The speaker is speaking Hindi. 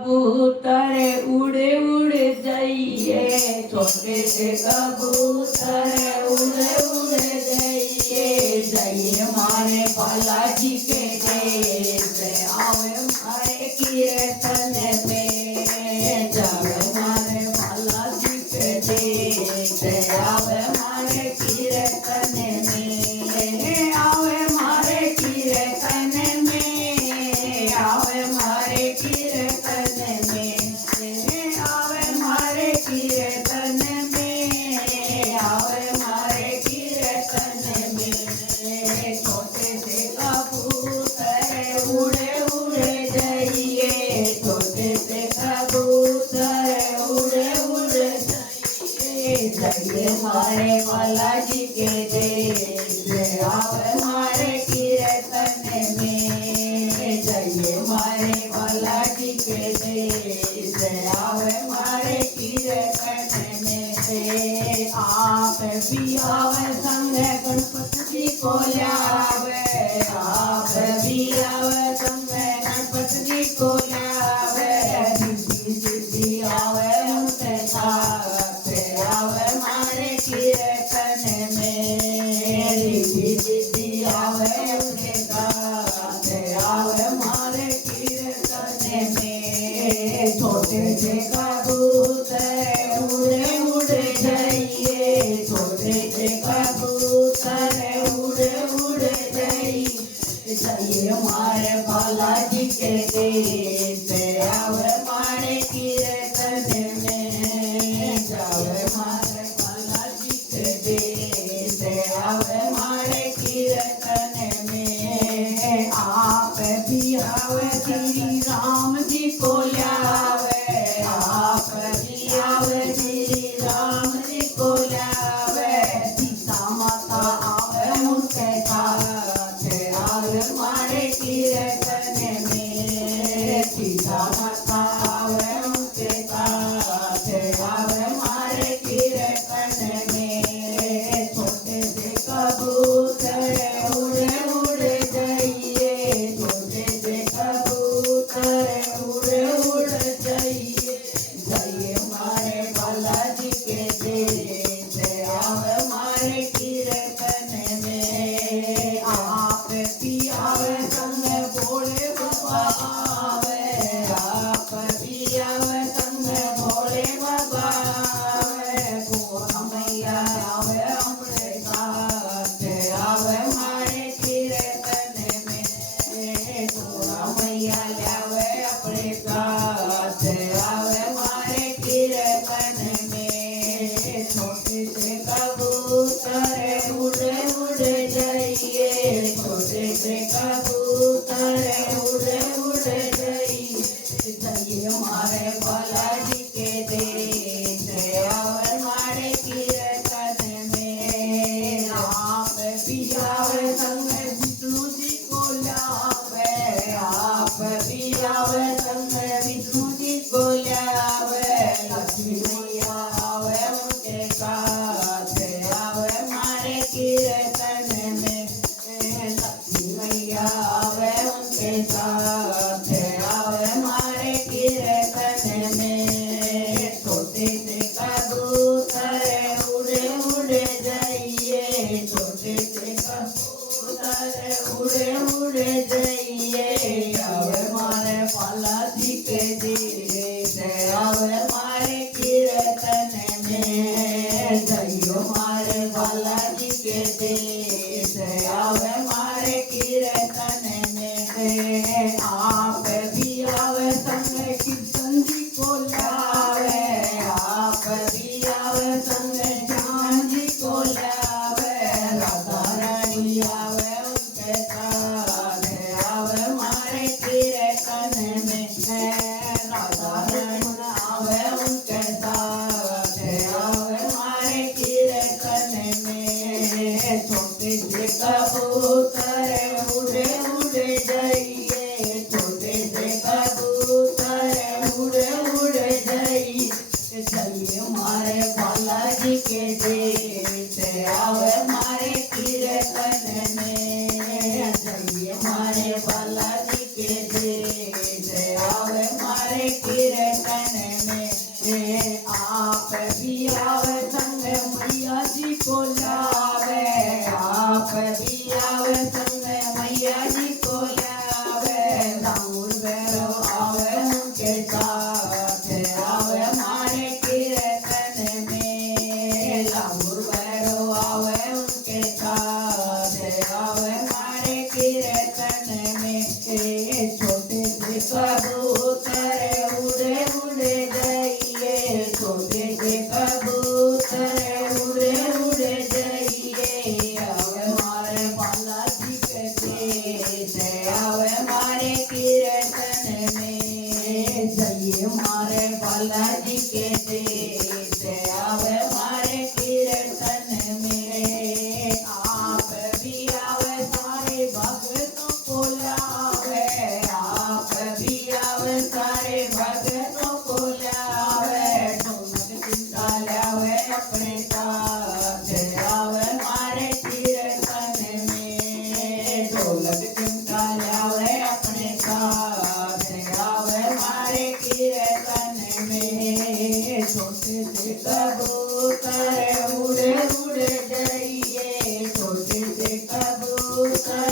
कबूतर उड़े उड़े जाइए, छोटे से कबूतर उड़े उड़े जाइए, जाइए मारे बालाजी के देश, आवे मारे कीर्तन में, जावे मारे बालाजी के देश, आवे मारे कीर्तन में, आवे मारे कीर्तन में, आवे मारे कीर्तन में, आवे मारे कीर्तन में, आवे मारे कीर्तन में, छोटे से कबूतर उड़े उड़े जाइए, छोटे से कबूतर उड़े उड़े जाइए, जाइए मारे बालाजी के देश, आवे मारे कीर्तन में, जाइए मारे बालाजी के देश, आवे मारे कीर्तन में से, आप भी आवे संग गणपति जी को लावे, आप भी आवे संग गणपति जी को लावे, रिद्धि सिद्धि आवे उनके साथ, आवे मारे कीर्तन में, रिद्धि सिद्धि आवे उनके साथ, आवे मारे कीर्तन में, छोटे से कबूतर उड़े उड़े जाइए, छोटे से कबूतर उड़े उड़े जाइए, जाइए मारे बालाजी के देश, आवे मारे कीर्तन में, जावे मारे बालाजी के देश, आवे मारे कीर्तन में, आप भी आवे श्री राम जी को लावे, आप भी आवे श्री राम जी को लावे, सीता माता आवे उनके साथ, आवे मारे कीर्तन में, सीता माता आवे उनके साथ, आवे मारे कीर्तन में, छोटे से कबूतर उड़े उड़े जाइए, छोटे से कबूतर उड़े उड़े जाइए, जाइए मारे बालाजी के देश, आवे मारे कीर्तन में, आप भी आवे संग भोले बाबा आवे, आप भी आवे संग भोले बाबा आवे, गोरा मैया आवे हमरे साथ, आवे मारे कीर्तन में, गोरा मैया लावे अपने साथ, आवे मारे कीर्तन में, छोटे से कबूतर उड़े उड़े जाइए, छोटे से कबूतर उड़े उड़े जाइए, जाइए मारे बालाजी के देश, आवे मारे कीर्तन में, आप भी आवे संग विष्णु जी को लावे, आप भी आवे संग विष्णु जी को लावे, लक्ष्मी मैया आवे उनके साथ, आवे मारे कीर्तन में, लक्ष्मी मैया आवे उनके साथ, आवे मारे कीर्तन में, छोटे से कबूतर उड़े उड़े जाइए, छोटे से कबूतर उड़े उड़े जाइए, आवे मारे बालाजी के देश, आवे मारे कीर्तन में, जाइयो मारे बालाजी के देश, आवे मारे कीर्तन में, आप भी आवे संग कीर्तन जी को लावे, आप भी आवे संग जान जी को लावे, राधा रानी आवे उनके साथ, आवे मारे कीर्तन में, राधा रानी आवे उनके साथ, आवे मारे कीर्तन में, छोटे से कबूतर उड़े उड़े जाइए, छोटे से कबूतर उड़े उड़े जाइए, जाइए मारे बालाजी के देश, आवे मारे कीर्तन में, जाइए मारे बालाजी के देश, आवे मारे कीर्तन में। आप भी आवे संग मैया जी को लावे, आप भी आवे संग मैया जी को लावे। दाऊर भैरव आवे उनके साथ, आवे हमारे कीर्तन में। दाऊर भैरव आवे उनके साथ, आवे हमारे कीर्तन में। छोटे से कबूतर उड़े उड़े जाइए, छोटे से कबूतर उड़े उड़े जाइए। आवे हमारे बालाजी के देश, आवे हमारे कीर्तन में। जाइए हमारे बालाजी के देश, आवे हमारे कीर्तन में। आप भी आवे सारे भक्तों को लावे, आप भी आवे सारे भक्तों को लावे। ढोलक चिंता लावे अपने साथ, आवे हमारे कीर्तन में। ढोलक चिंता लावे अपने साथ, आवे हमारे कीर्तन में। छोटे से कबूतर उड़े उड़े जाइए, छोटे से कबूतर